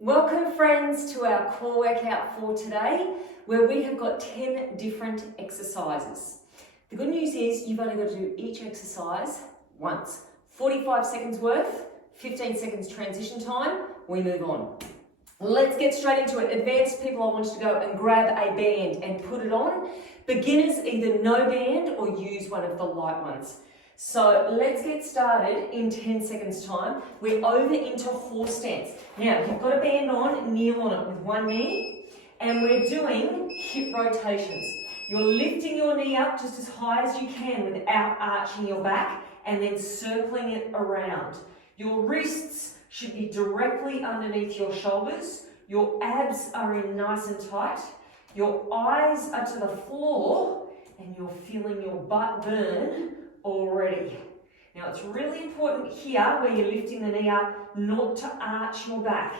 Welcome friends to our core workout for today, where we have got 10 different exercises. The good news is you've only got to do each exercise once. 45 seconds worth, 15 seconds transition time, we move on. Let's get straight into it. Advanced people, I want you to go and grab a band and put it on. Beginners, either no band or use one of the light ones. So let's get started in 10 seconds time. We're over into horse stance. Now, you've got a band on, kneel on it with one knee, and we're doing hip rotations. You're lifting your knee up just as high as you can without arching your back, and then circling it around. Your wrists should be directly underneath your shoulders. Your abs are in nice and tight. Your eyes are to the floor, and you're feeling your butt burn already. Now it's really important here where you're lifting the knee up not to arch your back.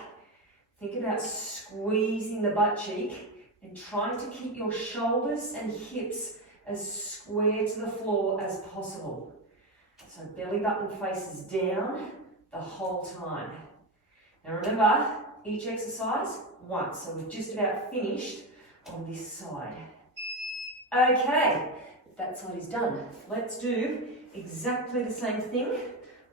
Think about squeezing the butt cheek and trying to keep your shoulders and hips as square to the floor as possible. So belly button faces down the whole time. Now remember, each exercise once, so we've just about finished on this side. Okay. That side is done. Let's do exactly the same thing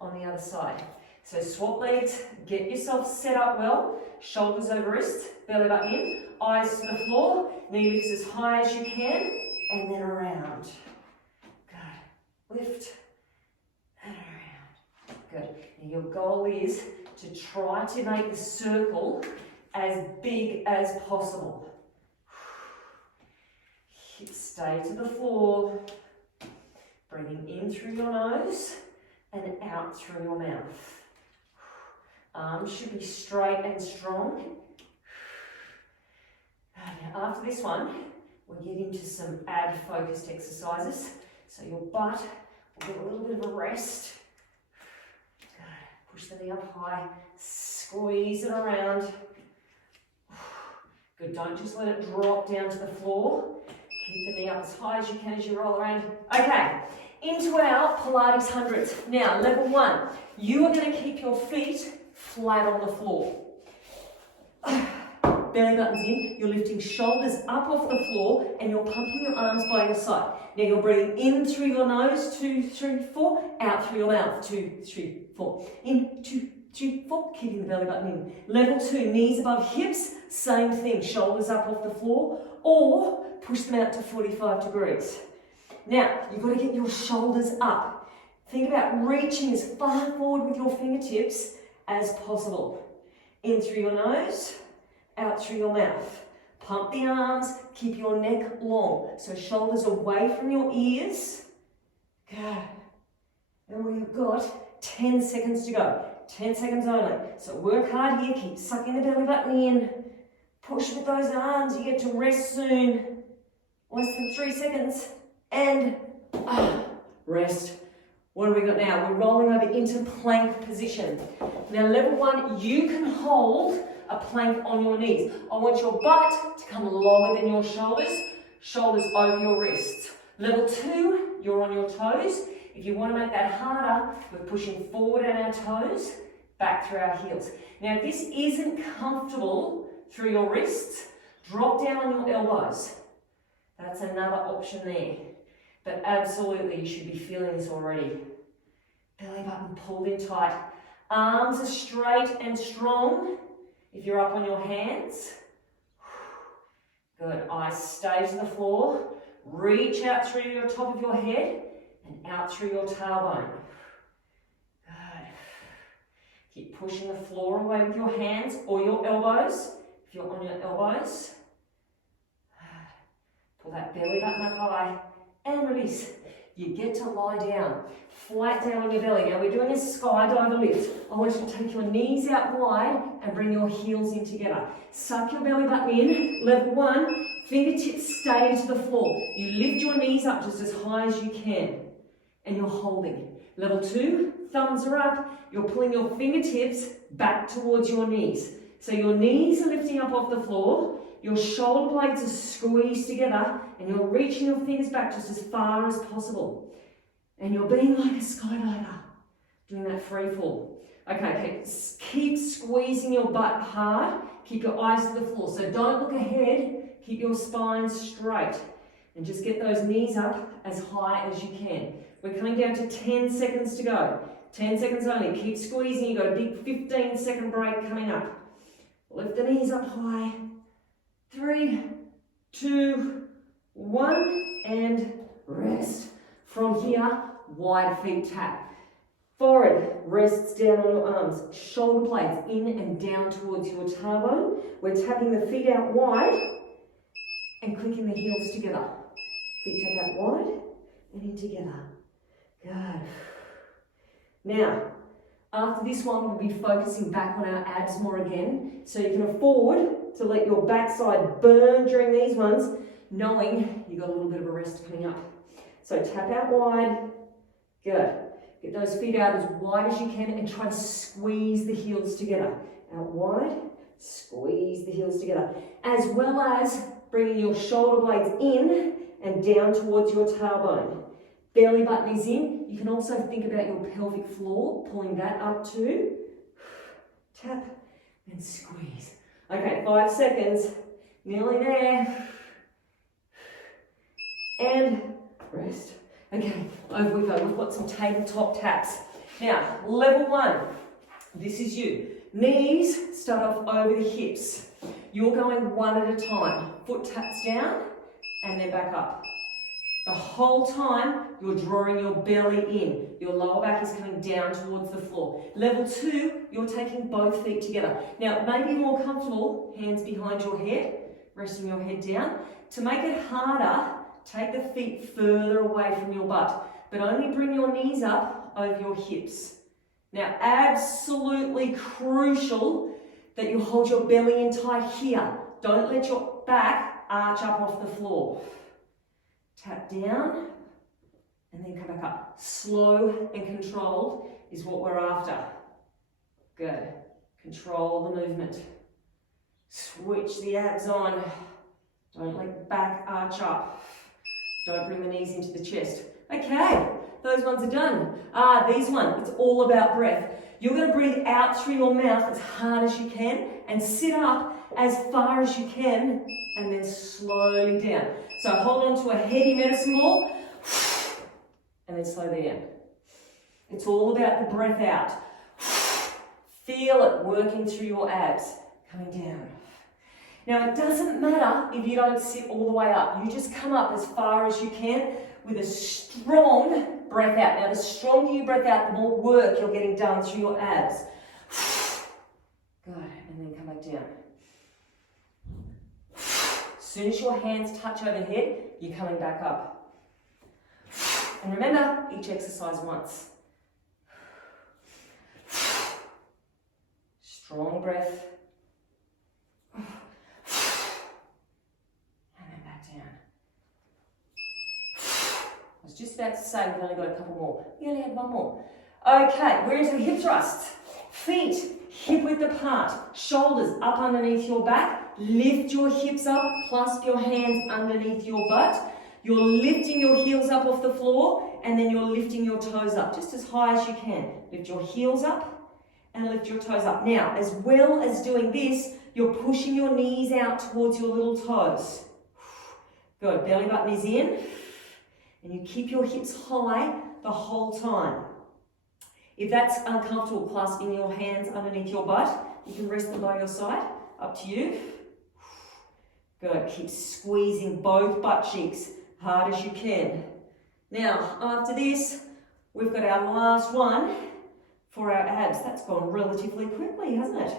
on the other side. So swap legs, get yourself set up well, shoulders over wrists, belly button in, eyes to the floor, knee lifts as high as you can, and then around. Good. Lift and around. Good. Now your goal is to try to make the circle as big as possible. Hips stay to the floor, breathing in through your nose and out through your mouth. Arms should be straight and strong. Now after this one, we'll get into some ab-focused exercises. So your butt will get a little bit of a rest. Push the knee up high, squeeze it around. Good, don't just let it drop down to the floor. Keep the knee up as high as you can as you roll around. Okay, into our Pilates hundreds. Now, level one, you are going to keep your feet flat on the floor. Belly button's in, you're lifting shoulders up off the floor and you're pumping your arms by your side. Now you're breathing in through your nose, 2, 3, 4, out through your mouth, 2, 3, 4. In, 2, 3, 4, keeping the belly button in. Level two, knees above hips, same thing, shoulders up off the floor, or push them out to 45 degrees. Now, you've got to get your shoulders up. Think about reaching as far forward with your fingertips as possible. In through your nose, out through your mouth. Pump the arms, keep your neck long. So shoulders away from your ears. Good. And we've got 10 seconds to go. 10 seconds only. So work hard here, keep sucking the belly button in. Push with those arms, you get to rest soon. Less than 3 seconds, and rest. What have we got now? We're rolling over into plank position. Now level one, you can hold a plank on your knees. I want your butt to come lower than your shoulders, shoulders over your wrists. Level two, you're on your toes. If you want to make that harder, we're pushing forward on our toes, back through our heels. Now if this isn't comfortable through your wrists, drop down on your elbows. That's another option there. But absolutely, you should be feeling this already. Belly button pulled in tight. Arms are straight and strong. If you're up on your hands. Good. Eyes stay to the floor. Reach out through your top of your head and out through your tailbone. Good. Keep pushing the floor away with your hands or your elbows. If you're on your elbows. Pull that belly button up high and release. You get to lie down, flat down on your belly. Now we're doing a Skydiver lift. I want you to take your knees out wide and bring your heels in together. Suck your belly button in. Level one, fingertips stay to the floor. You lift your knees up just as high as you can and you're holding. Level two, thumbs are up. You're pulling your fingertips back towards your knees. So your knees are lifting up off the floor. Your shoulder blades are squeezed together and you're reaching your fingers back just as far as possible. And you're being like a skydiver, doing that free fall. Okay, keep squeezing your butt hard. Keep your eyes to the floor. So don't look ahead. Keep your spine straight. And just get those knees up as high as you can. We're coming down to 10 seconds to go. 10 seconds only. Keep squeezing. You've got a big 15-second break coming up. Lift the knees up high. 3, 2, 1, and rest. From here, wide feet tap. Forehead rests down on your arms. Shoulder blades in and down towards your tailbone. We're tapping the feet out wide and clicking the heels together. Feet tap out wide and in together. Good. Now, after this one, we'll be focusing back on our abs more again. So you can afford to let your backside burn during these ones, knowing you've got a little bit of a rest coming up. So tap out wide. Good. Get those feet out as wide as you can and try to squeeze the heels together. Out wide, squeeze the heels together. As well as bringing your shoulder blades in and down towards your tailbone. Belly button is in. You can also think about your pelvic floor, pulling that up too. Tap and squeeze. Okay, 5 seconds. Nearly there. And rest. Okay, over we go. We've got some tabletop taps. Now, level 1. This is you. Knees start off over the hips. You're going one at a time. Foot taps down and then back up. The whole time, you're drawing your belly in. Your lower back is coming down towards the floor. Level 2, you're taking both feet together. Now, it may be more comfortable, hands behind your head, resting your head down. To make it harder, take the feet further away from your butt, but only bring your knees up over your hips. Now, absolutely crucial that you hold your belly in tight here. Don't let your back arch up off the floor. Tap down and then come back up. Slow and controlled is what we're after. Good. Control the movement. Switch the abs on. Don't let the back arch up. Don't bring the knees into the chest. Okay, those ones are done. These ones, it's all about breath. You're going to breathe out through your mouth as hard as you can and sit up as far as you can and then slowly down. So hold on to a heavy medicine ball and then slowly down. It's all about the breath out. Feel it working through your abs, coming down. Now, it doesn't matter if you don't sit all the way up. You just come up as far as you can with a strong breath out. Now, the stronger you breath out, the more work you're getting done through your abs. Good, and then come back down. As soon as your hands touch overhead, you're coming back up. And remember, each exercise once. Strong breath. I was just about to say we've only got a couple more. We only had one more. Okay, we're into hip thrusts. Feet hip width apart, shoulders up underneath your back. Lift your hips up, clasp your hands underneath your butt. You're lifting your heels up off the floor and then you're lifting your toes up just as high as you can. Lift your heels up and lift your toes up. Now, as well as doing this, you're pushing your knees out towards your little toes. Good, belly button is in. And you keep your hips high the whole time. If that's uncomfortable, clasping your hands underneath your butt, you can rest them by your side. Up to you. Good. Keep squeezing both butt cheeks hard as you can. Now, after this, we've got our last one for our abs. That's gone relatively quickly, hasn't it?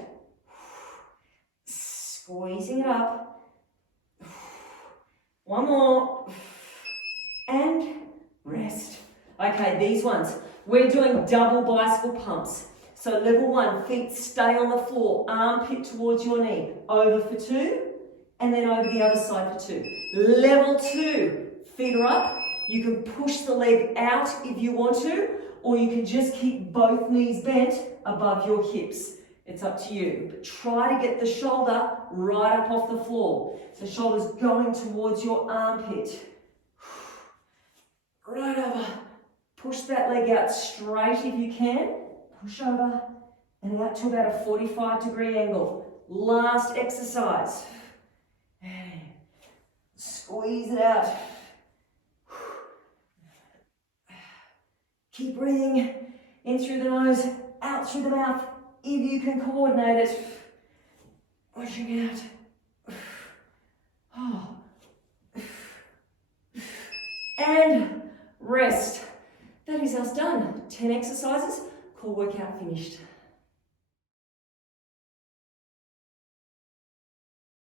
Squeezing it up. One more. And rest. Okay, these ones. We're doing double bicycle pumps. So level 1, feet stay on the floor, armpit towards your knee. Over for 2, and then over the other side for 2. Level 2, feet are up. You can push the leg out if you want to, or you can just keep both knees bent above your hips. It's up to you. But try to get the shoulder right up off the floor. So shoulder's going towards your armpit. Right over. Push that leg out straight if you can. Push over and out to about a 45-degree angle. Last exercise. Squeeze it out. Keep breathing in through the nose, out through the mouth, if you can coordinate it. Pushing out. Oh. And rest. That is us done. 10 exercises, core workout finished.